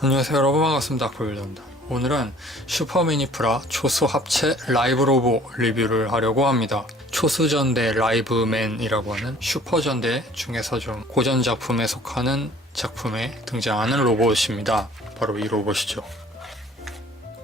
안녕하세요 여러분, 반갑습니다. 고일입니다. 오늘은 슈퍼미니프라 초수 합체 라이브 로봇 리뷰를 하려고 합니다. 초수전대 라이브맨이라고 하는 슈퍼전대 중에서 좀 고전 작품에 속하는 작품에 등장하는 로봇입니다. 바로 이 로봇이죠.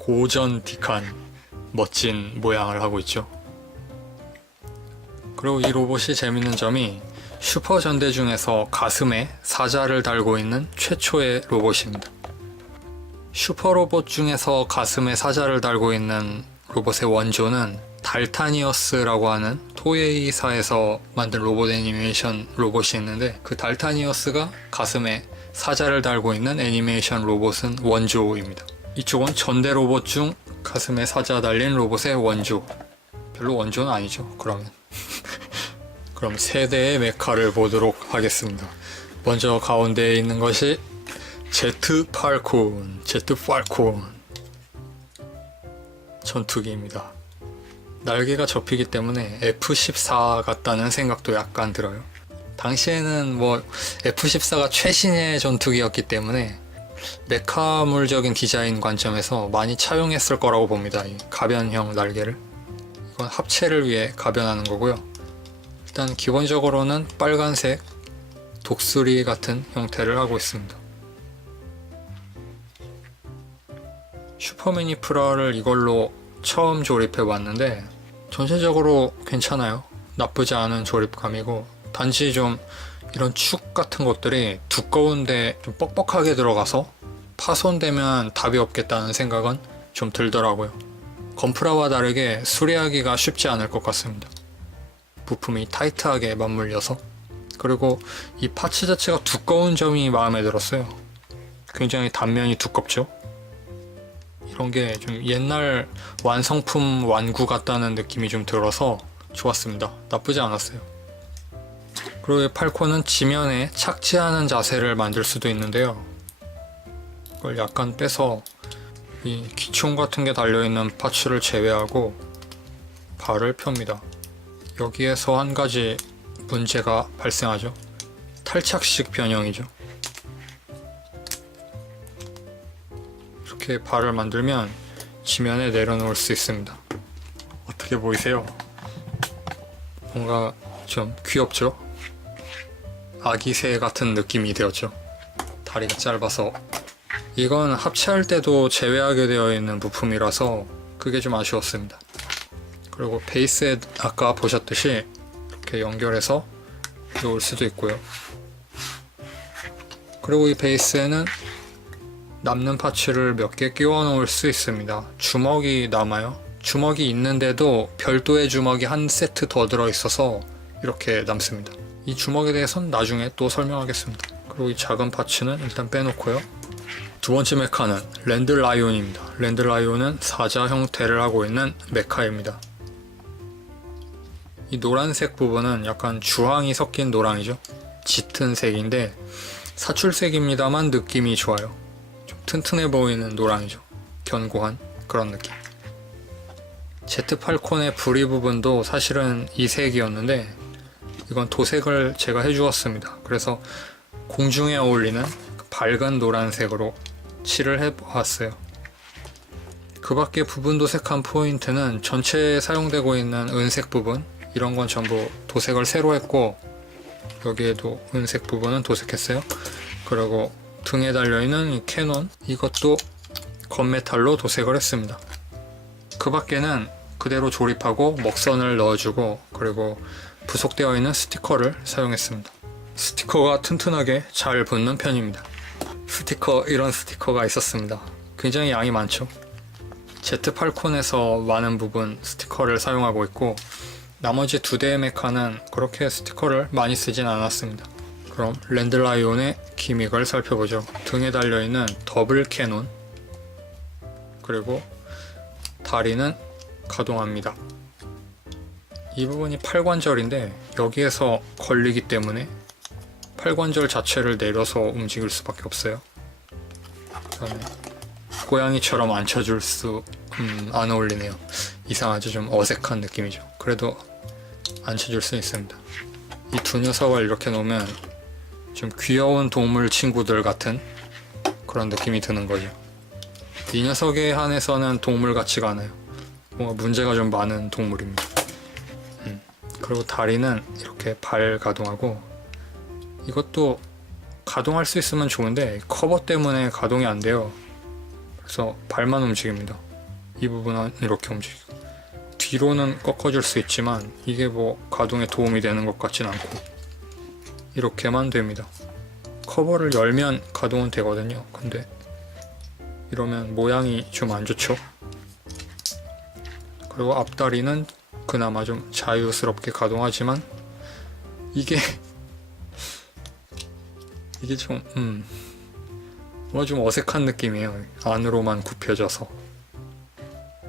고전틱한 멋진 모양을 하고 있죠. 그리고 이 로봇이 재밌는 점이 슈퍼전대 중에서 가슴에 사자를 달고 있는 최초의 로봇입니다. 슈퍼로봇 중에서 가슴에 사자를 달고 있는 로봇의 원조는 달타니어스라고 하는 토에이사에서 만든 로봇 애니메이션 로봇이 있는데, 그 달타니어스가 가슴에 사자를 달고 있는 애니메이션 로봇은 원조입니다. 이쪽은 전대 로봇 중 가슴에 사자 달린 로봇의 원조. 별로 원조는 아니죠, 그러면. 그럼 세대의 메카를 보도록 하겠습니다. 먼저 가운데에 있는 것이 제트 팔콘 전투기입니다. 날개가 접히기 때문에 F-14 같다는 생각도 약간 들어요. 당시에는 F-14가 최신의 전투기였기 때문에 메카물적인 디자인 관점에서 많이 차용했을 거라고 봅니다. 이 가변형 날개를. 이건 합체를 위해 가변하는 거고요. 일단 기본적으로는 빨간색 독수리 같은 형태를 하고 있습니다. 슈퍼미니프라를 이걸로 처음 조립해 봤는데 전체적으로 괜찮아요. 나쁘지 않은 조립감이고, 단지 좀 이런 축 같은 것들이 두꺼운데 좀 뻑뻑하게 들어가서 파손되면 답이 없겠다는 생각은 좀 들더라고요. 건프라와 다르게 수리하기가 쉽지 않을 것 같습니다. 부품이 타이트하게 맞물려서. 그리고 이 파츠 자체가 두꺼운 점이 마음에 들었어요. 굉장히 단면이 두껍죠. 이런 게 좀 옛날 완성품 완구 같다는 느낌이 좀 들어서 좋았습니다. 나쁘지 않았어요. 그리고 이 팔콘은 지면에 착지하는 자세를 만들 수도 있는데요. 이걸 약간 빼서 이 기총 같은 게 달려있는 파츠를 제외하고 발을 펴니다. 여기에서 한 가지 문제가 발생하죠. 탈착식 변형이죠. 이렇게 발을 만들면 지면에 내려놓을 수 있습니다. 어떻게 보이세요? 뭔가 좀 귀엽죠? 아기 새 같은 느낌이 되었죠. 다리가 짧아서. 이건 합체할 때도 제외하게 되어 있는 부품이라서 그게 좀 아쉬웠습니다. 그리고 베이스에 아까 보셨듯이 이렇게 연결해서 놓을 수도 있고요. 그리고 이 베이스에는 남는 파츠를 몇 개 끼워 놓을 수 있습니다. 주먹이 남아요. 주먹이 있는데도 별도의 주먹이 한 세트 더 들어있어서 이렇게 남습니다. 이 주먹에 대해서는 나중에 또 설명하겠습니다. 그리고 이 작은 파츠는 일단 빼놓고요. 두 번째 메카는 랜드라이온입니다. 랜드라이온은 사자 형태를 하고 있는 메카입니다. 이 노란색 부분은 약간 주황이 섞인 노랑이죠. 짙은 색인데 사출색입니다만 느낌이 좋아요. 좀 튼튼해 보이는 노랑이죠. 견고한 그런 느낌. 제트 팔콘의 부리 부분도 사실은 이 색이었는데 이건 도색을 제가 해주었습니다. 그래서 공중에 어울리는 밝은 노란색으로 칠을 해보았어요. 그 밖에 부분 도색한 포인트는 전체에 사용되고 있는 은색 부분, 이런 건 전부 도색을 새로 했고, 여기에도 은색 부분은 도색했어요. 그리고 등에 달려있는 이 캐논, 이것도 건메탈로 도색을 했습니다. 그 밖에는 그대로 조립하고 먹선을 넣어주고, 그리고 부속되어 있는 스티커를 사용했습니다. 스티커가 튼튼하게 잘 붙는 편입니다. 이런 스티커가 있었습니다. 굉장히 양이 많죠. 제트 팔콘에서 많은 부분 스티커를 사용하고 있고, 나머지 두 대의 메카는 그렇게 스티커를 많이 쓰진 않았습니다. 그럼 랜드라이온의 기믹을 살펴보죠. 등에 달려있는 더블 캐논, 그리고 다리는 가동합니다. 이 부분이 팔관절인데 여기에서 걸리기 때문에 팔관절 자체를 내려서 움직일 수밖에 없어요. 그다음에 고양이처럼 앉혀줄 수 안 어울리네요. 이상하죠. 좀 어색한 느낌이죠. 그래도 앉혀줄 수 있습니다. 이 두 녀석을 이렇게 놓으면 좀 귀여운 동물 친구들 같은 그런 느낌이 드는 거죠. 이 녀석에 한해서는 동물 같지가 않아요. 뭔가 문제가 좀 많은 동물입니다. 그리고 다리는 이렇게 발 가동하고, 이것도 가동할 수 있으면 좋은데 커버 때문에 가동이 안 돼요. 그래서 발만 움직입니다. 이 부분은 이렇게 움직이고, 뒤로는 꺾어줄 수 있지만 이게 뭐 가동에 도움이 되는 것 같진 않고, 이렇게만 됩니다. 커버를 열면 가동은 되거든요. 근데 이러면 모양이 좀 안 좋죠. 그리고 앞다리는 그나마 좀 자유스럽게 가동하지만 이게 좀 뭔가 좀 어색한 느낌이에요. 안으로만 굽혀져서.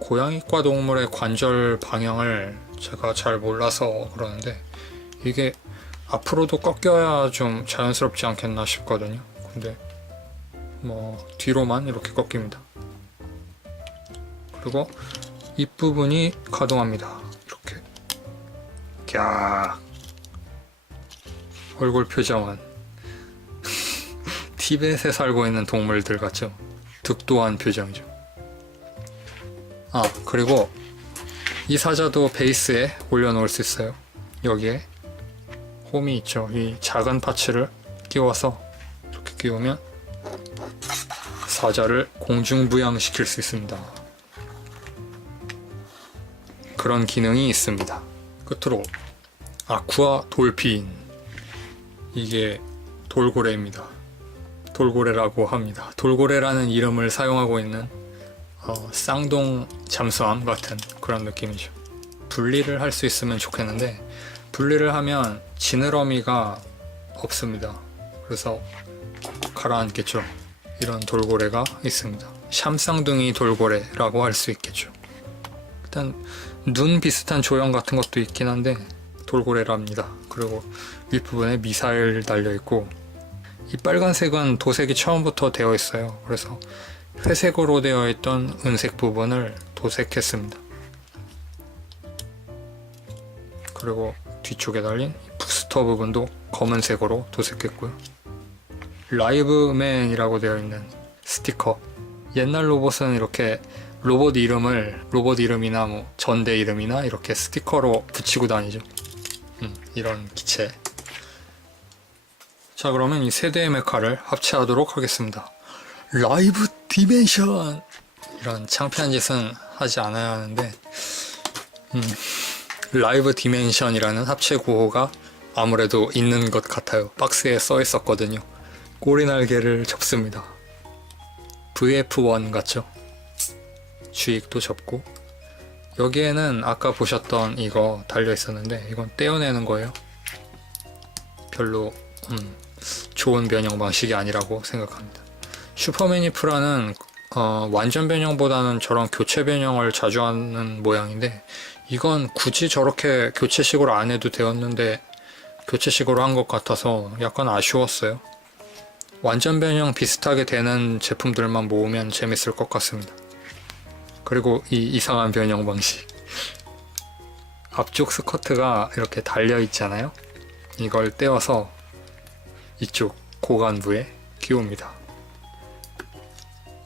고양이과 동물의 관절 방향을 제가 잘 몰라서 그러는데 이게 앞으로도 꺾여야 좀 자연스럽지 않겠나 싶거든요. 근데 뭐 뒤로만 이렇게 꺾입니다. 그리고 입부분이 가동합니다. 이렇게 꺄 얼굴 표정은 티벳에 살고 있는 동물들 같죠? 득도한 표정이죠. 아, 그리고 이 사자도 베이스에 올려놓을 수 있어요. 여기에 홈이 있죠. 이 작은 파츠를 끼워서 이렇게 끼우면 사자를 공중부양시킬 수 있습니다. 그런 기능이 있습니다. 끝으로 아쿠아 돌핀, 이게 돌고래입니다. 돌고래라고 합니다. 돌고래라는 이름을 사용하고 있는 쌍동 잠수함 같은 그런 느낌이죠. 분리를 할 수 있으면 좋겠는데 분리를 하면 지느러미가 없습니다. 그래서 가라앉겠죠. 이런 돌고래가 있습니다. 샴쌍둥이 돌고래라고 할 수 있겠죠. 일단 눈 비슷한 조형 같은 것도 있긴 한데 돌고래랍니다. 그리고 윗부분에 미사일 달려있고, 이 빨간색은 도색이 처음부터 되어 있어요. 그래서 회색으로 되어 있던 은색 부분을 도색했습니다. 그리고 뒤쪽에 달린 부스터 부분도 검은색으로 도색했고요. 라이브맨이라고 되어 있는 스티커, 옛날 로봇은 이렇게 로봇 이름이나 뭐 전대 이름이나 이렇게 스티커로 붙이고 다니죠. 이런 기체. 자, 그러면 이 세 대의 메카를 합체하도록 하겠습니다. 라이브 디멘션! 이런 창피한 짓은 하지 않아야 하는데 라이브 디멘션이라는 합체 구호가 아무래도 있는 것 같아요. 박스에 써 있었거든요. 꼬리 날개를 접습니다. VF1 같죠? 주익도 접고, 여기에는 아까 보셨던 이거 달려 있었는데 이건 떼어내는 거예요. 별로 좋은 변형 방식이 아니라고 생각합니다. 슈퍼매니프라는 완전 변형보다는 저런 교체 변형을 자주 하는 모양인데, 이건 굳이 저렇게 교체식으로 안 해도 되었는데 교체식으로 한 것 같아서 약간 아쉬웠어요. 완전 변형 비슷하게 되는 제품들만 모으면 재밌을 것 같습니다. 그리고 이 이상한 변형 방식, 앞쪽 스커트가 이렇게 달려 있잖아요. 이걸 떼어서 이쪽 고관부에 끼웁니다.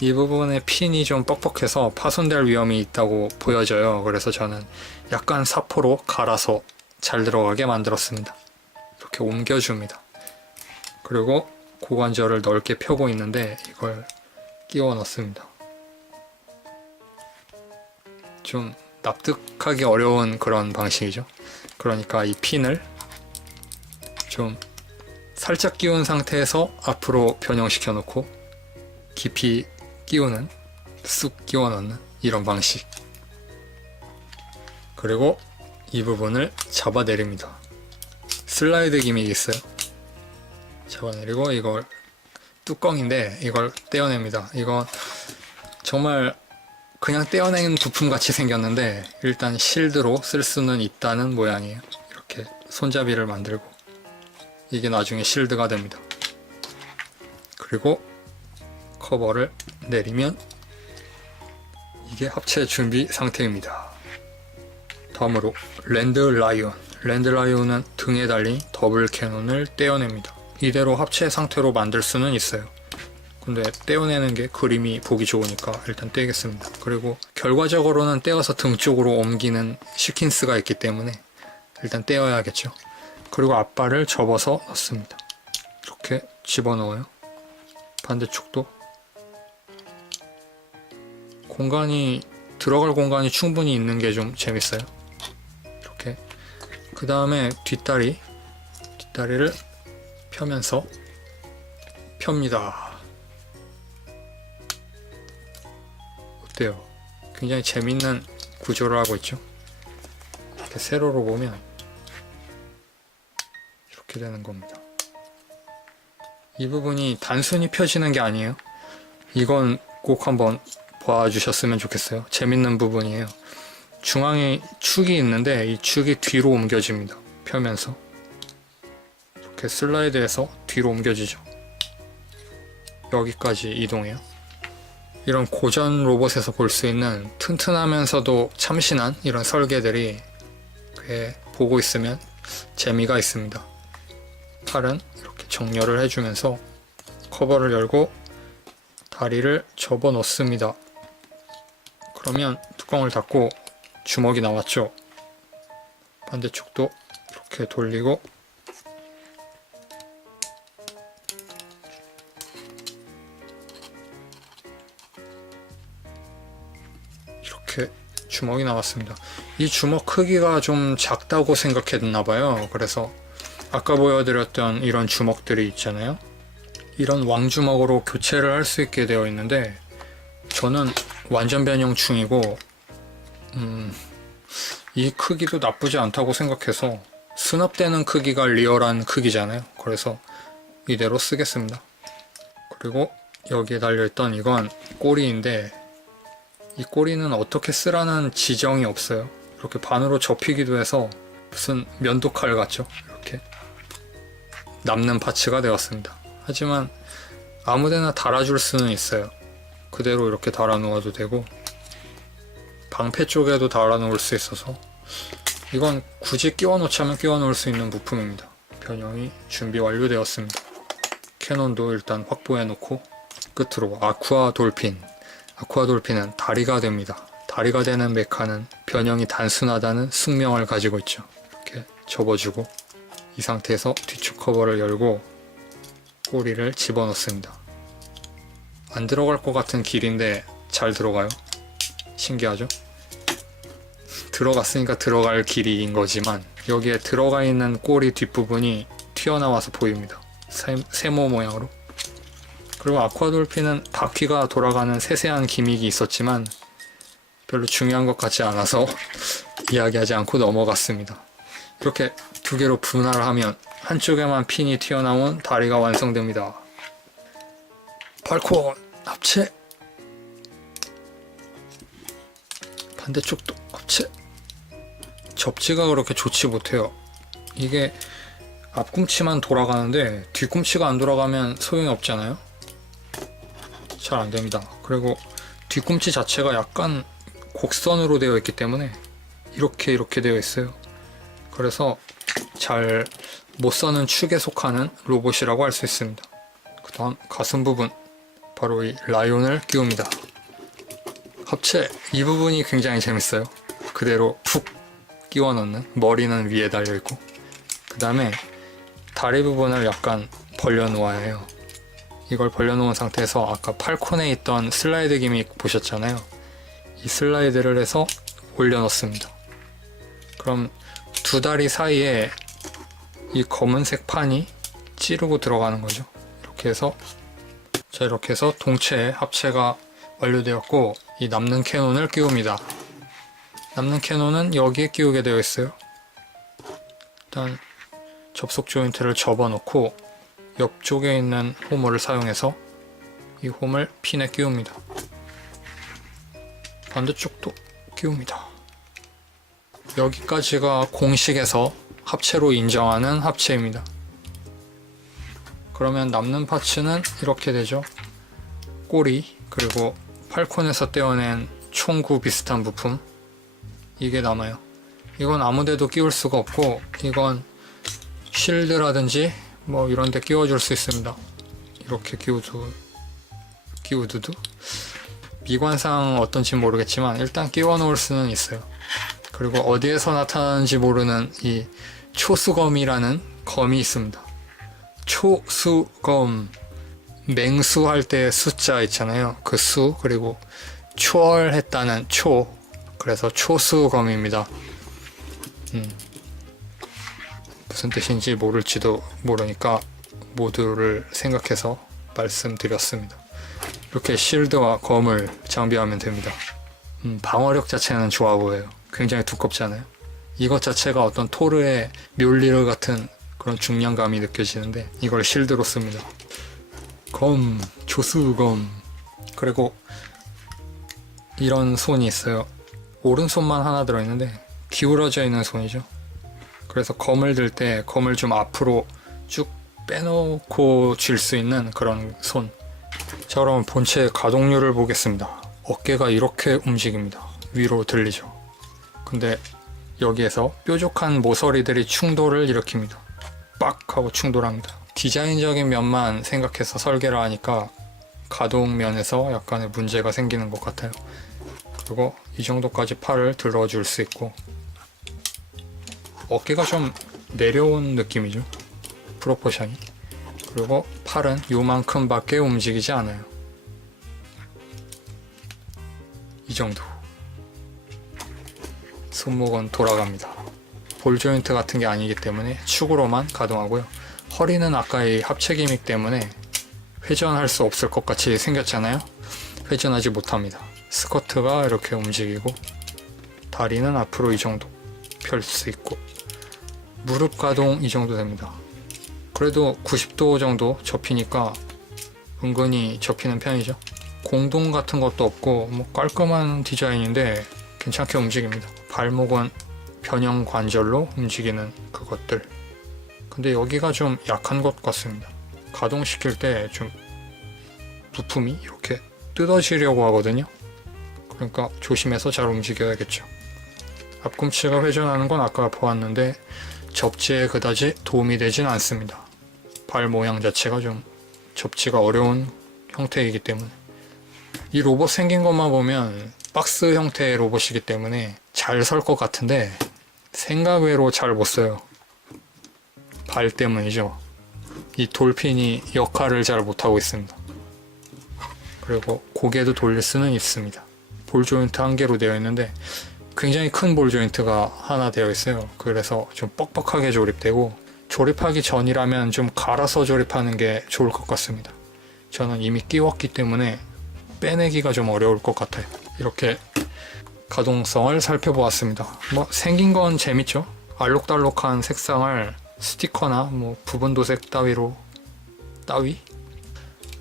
이 부분에 핀이 좀 뻑뻑해서 파손될 위험이 있다고 보여져요. 그래서 저는 약간 사포로 갈아서 잘 들어가게 만들었습니다. 이렇게 옮겨줍니다. 그리고 고관절을 넓게 펴고 있는데 이걸 끼워 넣습니다. 좀 납득하기 어려운 그런 방식이죠. 그러니까 이 핀을 좀 살짝 끼운 상태에서 앞으로 변형시켜 놓고 깊이 끼우는, 쑥 끼워 넣는 이런 방식. 그리고 이 부분을 잡아내립니다. 슬라이드 기믹이 있어요. 잡아내리고 이걸 뚜껑인데 이걸 떼어냅니다. 이건 정말 그냥 떼어낸 부품 같이 생겼는데 일단 실드로 쓸 수는 있다는 모양이에요. 이렇게 손잡이를 만들고 이게 나중에 실드가 됩니다. 그리고 커버를 내리면 이게 합체 준비 상태입니다. 다음으로 랜드라이온. 랜드라이온은 등에 달린 더블 캐논을 떼어냅니다. 이대로 합체 상태로 만들 수는 있어요. 근데 떼어내는 게 그림이 보기 좋으니까 일단 떼겠습니다. 그리고 결과적으로는 떼어서 등 쪽으로 옮기는 시퀀스가 있기 때문에 일단 떼어야겠죠. 그리고 앞발을 접어서 넣습니다. 이렇게 집어넣어요. 반대쪽도 들어갈 공간이 충분히 있는 게 좀 재밌어요. 이렇게. 그 다음에 뒷다리를 펴면서 펴니다. 어때요? 굉장히 재밌는 구조를 하고 있죠. 이렇게 세로로 보면 이렇게 되는 겁니다. 이 부분이 단순히 펴지는 게 아니에요. 이건 꼭 한번 봐주셨으면 좋겠어요. 재밌는 부분이에요. 중앙에 축이 있는데 이 축이 뒤로 옮겨집니다. 펴면서 이렇게 슬라이드해서 뒤로 옮겨지죠. 여기까지 이동해요. 이런 고전 로봇에서 볼 수 있는 튼튼하면서도 참신한 이런 설계들이 꽤 보고 있으면 재미가 있습니다. 팔은 이렇게 정렬을 해주면서 커버를 열고 다리를 접어 넣습니다. 그러면 뚜껑을 닫고 주먹이 나왔죠. 반대쪽도 이렇게 돌리고 이렇게 주먹이 나왔습니다. 이 주먹 크기가 좀 작다고 생각했나봐요. 그래서 아까 보여드렸던 이런 주먹들이 있잖아요. 이런 왕주먹으로 교체를 할 수 있게 되어 있는데 저는 완전 변형 중이고 이 크기도 나쁘지 않다고 생각해서 수납되는 크기가 리얼한 크기잖아요. 그래서 이대로 쓰겠습니다. 그리고 여기에 달려있던 이건 꼬리인데 이 꼬리는 어떻게 쓰라는 지정이 없어요. 이렇게 반으로 접히기도 해서 무슨 면도칼 같죠? 이렇게 남는 파츠가 되었습니다. 하지만 아무데나 달아줄 수는 있어요. 그대로 이렇게 달아 놓아도 되고 방패 쪽에도 달아 놓을 수 있어서 이건 굳이 끼워 놓자면 끼워 놓을 수 있는 부품입니다. 변형이 준비 완료되었습니다. 캐논도 일단 확보해 놓고 끝으로 아쿠아 돌핀. 아쿠아 돌핀은 다리가 됩니다. 다리가 되는 메카는 변형이 단순하다는 숙명을 가지고 있죠. 이렇게 접어주고 이 상태에서 뒤쪽 커버를 열고 꼬리를 집어넣습니다. 안 들어갈 것 같은 길인데 잘 들어가요. 신기하죠? 들어갔으니까 들어갈 길이인 거지만 여기에 들어가 있는 꼬리 뒷부분이 튀어나와서 보입니다. 세모 모양으로. 그리고 아쿠아돌핀은 바퀴가 돌아가는 세세한 기믹이 있었지만 별로 중요한 것 같지 않아서 이야기하지 않고 넘어갔습니다. 이렇게 두 개로 분할을 하면 한쪽에만 핀이 튀어나온 다리가 완성됩니다. 팔콘 합체. 반대쪽도 합체. 접지가 그렇게 좋지 못해요. 이게 앞꿈치만 돌아가는데 뒤꿈치가 안 돌아가면 소용이 없잖아요. 잘 안됩니다. 그리고 뒤꿈치 자체가 약간 곡선으로 되어 있기 때문에 이렇게 되어 있어요. 그래서 잘 못 서는 축에 속하는 로봇이라고 할 수 있습니다. 그 다음 가슴 부분, 바로 이 라이온을 끼웁니다. 합체. 이 부분이 굉장히 재밌어요. 그대로 푹 끼워 넣는, 머리는 위에 달려있고 그 다음에 다리 부분을 약간 벌려 놓아야 해요. 이걸 벌려 놓은 상태에서 아까 팔콘에 있던 슬라이드 기믹 보셨잖아요. 이 슬라이드를 해서 올려 넣습니다. 그럼 두 다리 사이에 이 검은색 판이 찌르고 들어가는 거죠. 이렇게 해서 동체 합체가 완료되었고 이 남는 캐논을 끼웁니다. 남는 캐논은 여기에 끼우게 되어 있어요. 일단 접속 조인트를 접어놓고 옆쪽에 있는 호물을 사용해서 이 홈을 핀에 끼웁니다. 반대쪽도 끼웁니다. 여기까지가 공식에서 합체로 인정하는 합체입니다. 그러면 남는 파츠는 이렇게 되죠. 꼬리, 그리고 팔콘에서 떼어낸 총구 비슷한 부품, 이게 남아요. 이건 아무데도 끼울 수가 없고 이건 쉴드라든지 뭐 이런 데 끼워줄 수 있습니다. 이렇게 끼워도 끼우두두? 미관상 어떤지 모르겠지만 일단 끼워 놓을 수는 있어요. 그리고 어디에서 나타나는지 모르는 이 초수검이라는 검이 있습니다. 초수검, 맹수할 때 숫자 있잖아요. 그 수, 그리고 초월했다는 초, 그래서 초수검입니다. 무슨 뜻인지 모를지도 모르니까 모두를 생각해서 말씀드렸습니다. 이렇게 실드와 검을 장비하면 됩니다. 방어력 자체는 좋아 보여요. 굉장히 두껍지 않아요? 이것 자체가 어떤 토르의 묠리르 같은 그런 중량감이 느껴지는데 이걸 실드로 씁니다. 검, 조수검. 그리고 이런 손이 있어요. 오른손만 하나 들어있는데 기울어져 있는 손이죠. 그래서 검을 들 때 검을 좀 앞으로 쭉 빼놓고 쥘 수 있는 그런 손. 자, 그럼 본체 가동률을 보겠습니다. 어깨가 이렇게 움직입니다. 위로 들리죠. 근데 여기에서 뾰족한 모서리들이 충돌을 일으킵니다. 빡 하고 충돌합니다. 디자인적인 면만 생각해서 설계를 하니까 가동 면에서 약간의 문제가 생기는 것 같아요. 그리고 이 정도까지 팔을 들어줄 수 있고, 어깨가 좀 내려온 느낌이죠. 프로포션이. 그리고 팔은 요만큼 밖에 움직이지 않아요. 이 정도. 손목은 돌아갑니다. 볼 조인트 같은 게 아니기 때문에 축으로만 가동하고요. 허리는 아까의 합체 기믹 때문에 회전할 수 없을 것 같이 생겼잖아요. 회전하지 못합니다. 스커트가 이렇게 움직이고, 다리는 앞으로 이 정도 펼 수 있고, 무릎 가동 이 정도 됩니다. 그래도 90도 정도 접히니까 은근히 접히는 편이죠. 공동 같은 것도 없고 뭐 깔끔한 디자인인데 괜찮게 움직입니다. 발목은 변형 관절로 움직이는 그것들. 근데 여기가 좀 약한 것 같습니다. 가동시킬 때 좀 부품이 이렇게 뜯어지려고 하거든요. 그러니까 조심해서 잘 움직여야겠죠. 앞꿈치가 회전하는 건 아까 보았는데 접지에 그다지 도움이 되진 않습니다. 발 모양 자체가 좀 접지가 어려운 형태이기 때문에. 이 로봇 생긴 것만 보면 박스 형태의 로봇이기 때문에 잘 설 것 같은데 생각 외로 잘 못 써요. 발 때문이죠. 이 돌핀이 역할을 잘 못하고 있습니다. 그리고 고개도 돌릴 수는 있습니다. 볼 조인트 한 개로 되어 있는데 굉장히 큰 볼 조인트가 하나 되어 있어요. 그래서 좀 뻑뻑하게 조립되고, 조립하기 전이라면 좀 갈아서 조립하는 게 좋을 것 같습니다. 저는 이미 끼웠기 때문에 빼내기가 좀 어려울 것 같아요. 이렇게 가동성을 살펴보았습니다. 뭐 생긴 건 재밌죠. 알록달록한 색상을 스티커나 뭐 부분 도색 따위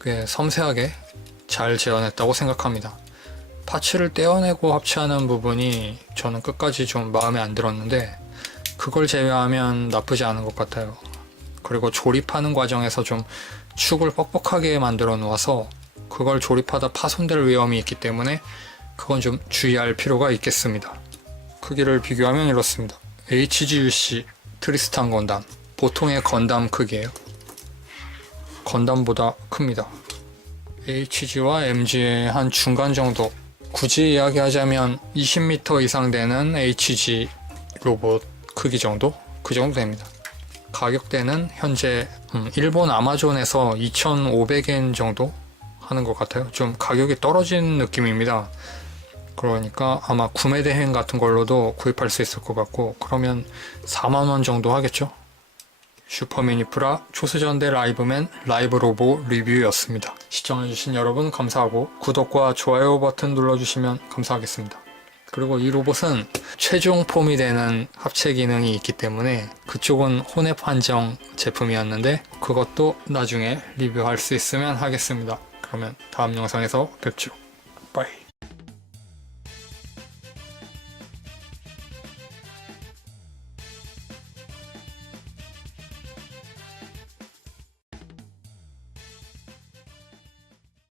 꽤 섬세하게 잘 재현했다고 생각합니다. 파츠를 떼어내고 합체하는 부분이 저는 끝까지 좀 마음에 안 들었는데 그걸 제외하면 나쁘지 않은 것 같아요. 그리고 조립하는 과정에서 좀 축을 뻑뻑하게 만들어 놓아서 그걸 조립하다 파손될 위험이 있기 때문에 그건 좀 주의할 필요가 있겠습니다. 크기를 비교하면 이렇습니다. HGUC 트리스탄 건담, 보통의 건담 크기예요. 건담보다 큽니다. HG와 MG의 한 중간 정도. 굳이 이야기하자면 20m 이상 되는 HG 로봇 크기 정도? 그 정도 됩니다. 가격대는 현재 일본 아마존에서 2,500엔 정도 하는 것 같아요. 좀 가격이 떨어진 느낌입니다. 그러니까 아마 구매 대행 같은 걸로도 구입할 수 있을 것 같고, 그러면 4만원 정도 하겠죠? 슈퍼미니프라 초수전대 라이브맨 라이브 로보 리뷰였습니다. 시청해주신 여러분 감사하고 구독과 좋아요 버튼 눌러주시면 감사하겠습니다. 그리고 이 로봇은 최종 폼이 되는 합체 기능이 있기 때문에 그쪽은 혼합 한정 제품이었는데 그것도 나중에 리뷰할 수 있으면 하겠습니다. 그러면 다음 영상에서 뵙죠. 빠이.